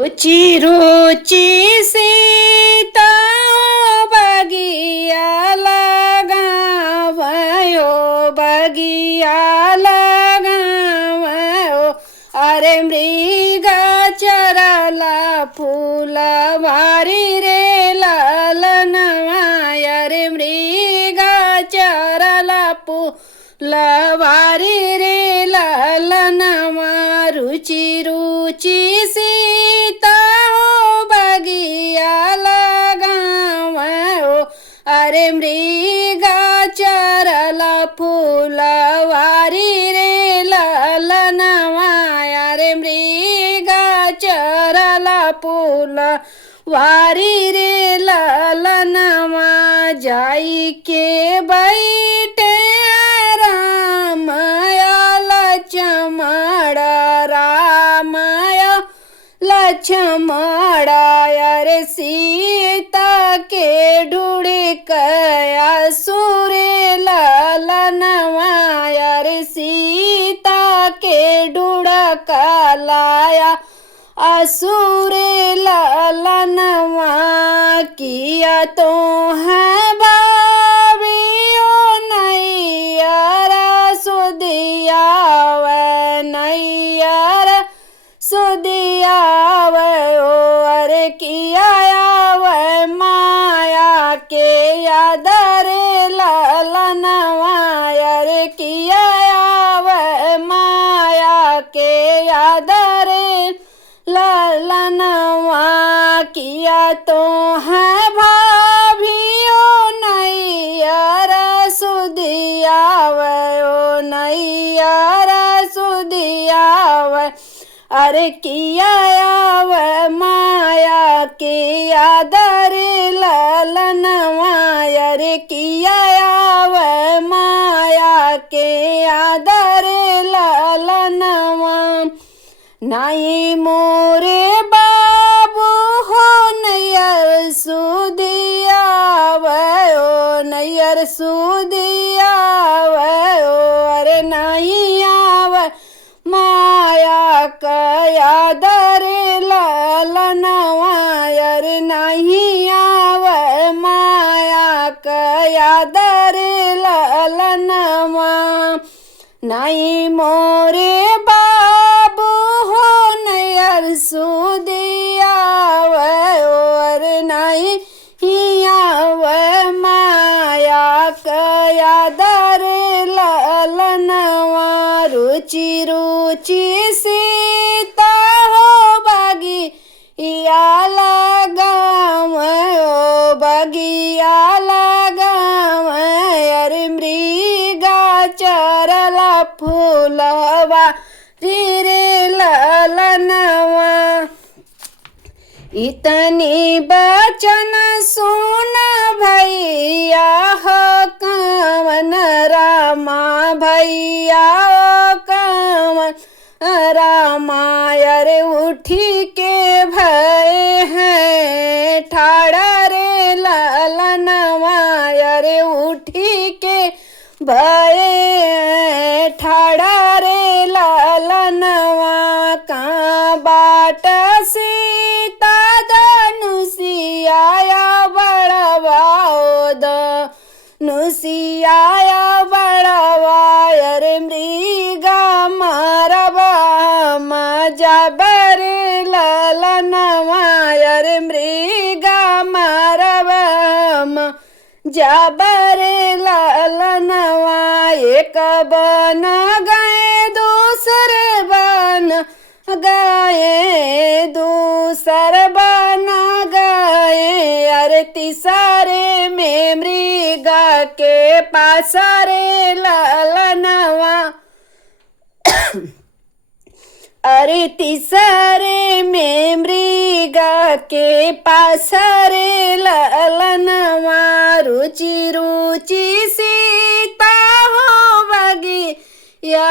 रुचि रुचि सीता बगिया लगावयो बगिया लगावयो अरे मृग चरला फूलवारी रे ललनवा अरे मृग चरला फूलवारी रे ललनवा रुचि रुचि सीता हो बगिया लगावयो अरे मृग चरला फूलवारी रे ललनवा अरे मृग चरला फूलवारी रे ललनवा जाई के बैठे रामया लक्ष्मण रामया लक्ष्मण अरे सीता के ढूढ़े कया सुरे ललनवा अरे सीता के ढूढ़ा कलाया असुरे ललनवा किया तो है बाबियो नैयरा सुदियाव नैयरा सुदियाव अरे किया माया के याद रे ललनवा अरे किया माया के याद रे ललनवा किया तो है भाभियो नैयरा सुदियाव नैयरा सुदियाव अरे किया माया के याद रे ललनवा अरे किया माया के याद रे ललनवा नाई मोरे बाबू हो नैयर सुदियावयो नैयर सुदियावयो अरे नहीं आव माया कया दरे ललनवा अरे नहीं आव माया कया दरे ललनवा नहीं मोरे बाबू हो नैयर सुदियावयो अरे नहीं आव माया कया दरे ललनवा रुचि रुचि सीता हो बगिया लगावयो बगिया लगावयो अरे मृगा चरला फूलवा रे ललनवा इतनी बचन सुन भैया हो कवन रामा भैया कवन रामा अरे उठी के भय हैं ठाड़ा रे ललनवा अरे उठी के भय ठाड़ा रे ललनवा कहाँ बाट सीता धनुषिया बड़वाओ धनुषिया बड़वा अरे मृगा मारवा जबर ललनवा अरे मृगा मारवा जबर ललनवा एक बन गए दूसरे बन गए दूसर बन गए अरे तीसरे में मृगा के पास रे ललनवा अरे तीसरे में मृगा के पास रे ललनवा रुचि रुचि सीता हो बगिया